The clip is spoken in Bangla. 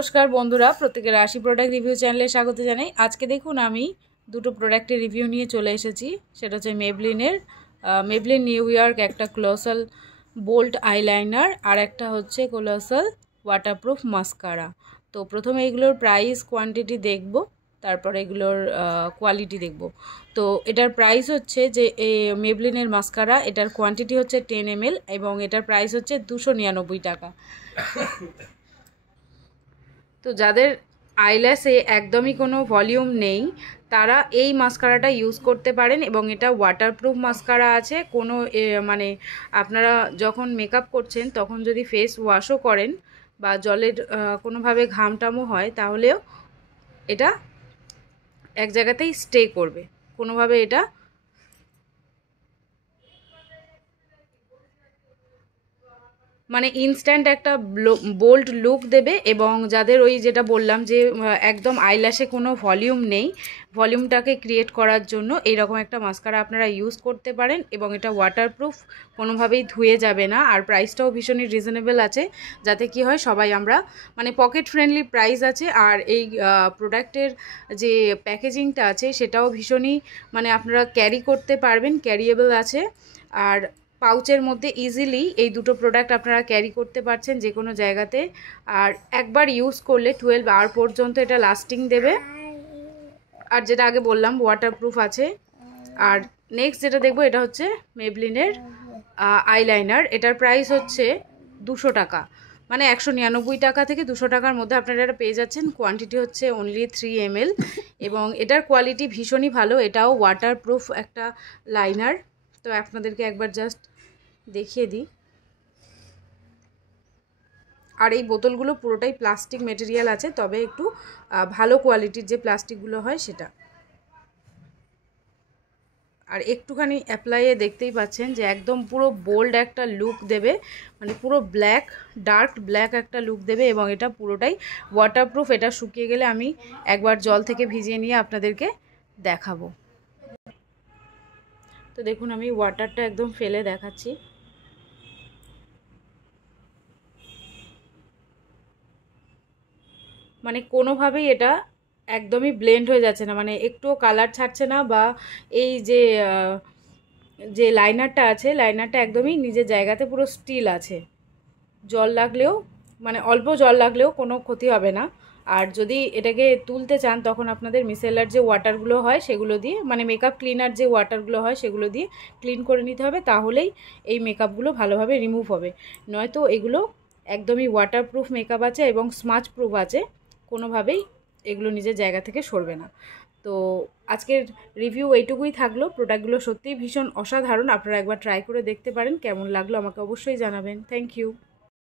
নমস্কার বন্ধুরা, প্রত্যেকের রাশি প্রোডাক্ট রিভিউ চ্যানেলে স্বাগত জানাই। আজকে দেখুন আমি দুটো প্রোডাক্টের রিভিউ নিয়ে চলে এসেছি। সেটা হচ্ছে মেবলিন নিউ ইয়র্ক একটা কোলোসাল বোল্ড আইলাইনার, আর একটা হচ্ছে কোলোসাল ওয়াটারপ্রুফ মাস্কারা। তো প্রথমে এগুলোর প্রাইস কোয়ান্টিটি দেখব, তারপরে এগুলোর কোয়ালিটি দেখব। তো এটার প্রাইস হচ্ছে যে মেবলিনের মাস্কারা, এটার কোয়ান্টিটি হচ্ছে 10 ml এবং এটার প্রাইস হচ্ছে 299 টাকা। তো যাদের আইল্যাশে একদমই কোনো ভলিউম নেই তারা এই মাস্কারাটা ইউজ করতে পারেন, এবং এটা ওয়াটারপ্রুফ মাস্কারা আছে। কোনো মানে আপনারা যখন মেকআপ করছেন তখন যদি ফেস ওয়াশও করেন বা জলের কোনোভাবে ঘামটামও হয়, তাহলেও এটা এক জায়গাতেই স্টে করবে, কোনোভাবে এটা মানে ইনস্ট্যান্ট একটা বোল্ড লুক দেবে। এবং যাদের ওই যেটা বললাম যে একদম আইল্যাশে কোনো ভলিউম নেই, ভলিউমটাকে ক্রিয়েট করার জন্য এইরকম একটা মাস্কারা আপনারা ইউজ করতে পারেন, এবং এটা ওয়াটারপ্রুফ, কোনোভাবেই ধুয়ে যাবে না। আর প্রাইসটাও ভীষণই রিজনেবল আছে, যাতে কি হয় সবাই আমরা মানে পকেট ফ্রেন্ডলি প্রাইস আছে। আর এই প্রোডাক্টের যে প্যাকেজিংটা আছে সেটাও ভীষণই মানে আপনারা ক্যারি করতে পারবেন, ক্যারিয়েবল আছে। আর পাউচের মধ্যে ইজিলি এই দুটো প্রোডাক্ট আপনারা ক্যারি করতে পারছেন যে কোনো জায়গাতে। আর একবার ইউজ করলে 12 আওয়ার পর্যন্ত এটা লাস্টিং দেবে। আর যেটা আগে বললাম ওয়াটারপ্রুফ আছে। আর নেক্সট যেটা দেখবো এটা হচ্ছে মেবলিনের আইলাইনার। এটার প্রাইস হচ্ছে 200 টাকা, মানে 199 টাকা থেকে 200 টাকার মধ্যে আপনারা এটা পেয়ে যাচ্ছেন। কোয়ান্টিটি হচ্ছে অনলি 3 ml এবং এটার কোয়ালিটি ভীষণই ভালো। এটাও ওয়াটারপ্রুফ একটা লাইনার। তো আপনাদেরকে একবার জাস্ট দেখিয়ে দিই। আর এই বোতলগুলো পুরোটাই প্লাস্টিক মেটেরিয়াল আছে, তবে একটু ভালো কোয়ালিটির যে প্লাস্টিকগুলো হয় সেটা। আর একটুখানি অ্যাপ্লাইয়ে দেখতেই পাচ্ছেন যে একদম পুরো বোল্ড একটা লুক দেবে, মানে পুরো ব্ল্যাক, ডার্ক ব্ল্যাক একটা লুক দেবে। এবং এটা পুরোটাই ওয়াটারপ্রুফ। এটা শুকিয়ে গেলে আমি একবার জল থেকে ভিজিয়ে নিয়ে আপনাদেরকে দেখাবো। তো দেখুন আমি ওয়াটারটা একদম ফেলে দেখাচ্ছি। মানে কোনোভাবেই এটা একদমই ব্লেন্ড হয়ে যাচ্ছে না, মানে একটুও কালার ছাড়ছে না। বা এই যে যে লাইনারটা আছে, লাইনারটা একদমই নিজের জায়গাতে পুরো স্টিল আছে। জল লাগলেও মানে অল্প জল লাগলেও কোনো ক্ষতি হবে না। আর যদি এটাকে তুলতে চান তখন আপনাদের মিসেলার যে ওয়াটারগুলো হয় সেগুলো দিয়ে, মানে মেকআপ ক্লিনার যে ওয়াটারগুলো হয় সেগুলো দিয়ে ক্লিন করে নিতে হবে, তাহলেই এই মেকআপগুলো ভালোভাবে রিমুভ হবে। নয়তো এগুলো একদমই ওয়াটারপ্রুফ মেকআপ আছে এবং স্মাচ প্রুফ আছে, কোনোভাবেই এগুলো নিজের জায়গা থেকে সরবে না। তো আজকের রিভিউ এইটুকুই থাকলো। প্রোডাক্টগুলো সত্যিই ভীষণ অসাধারণ, আপনারা একবার ট্রাই করে দেখতে পারেন। কেমন লাগলো আমাকে অবশ্যই জানাবেন। Thank you.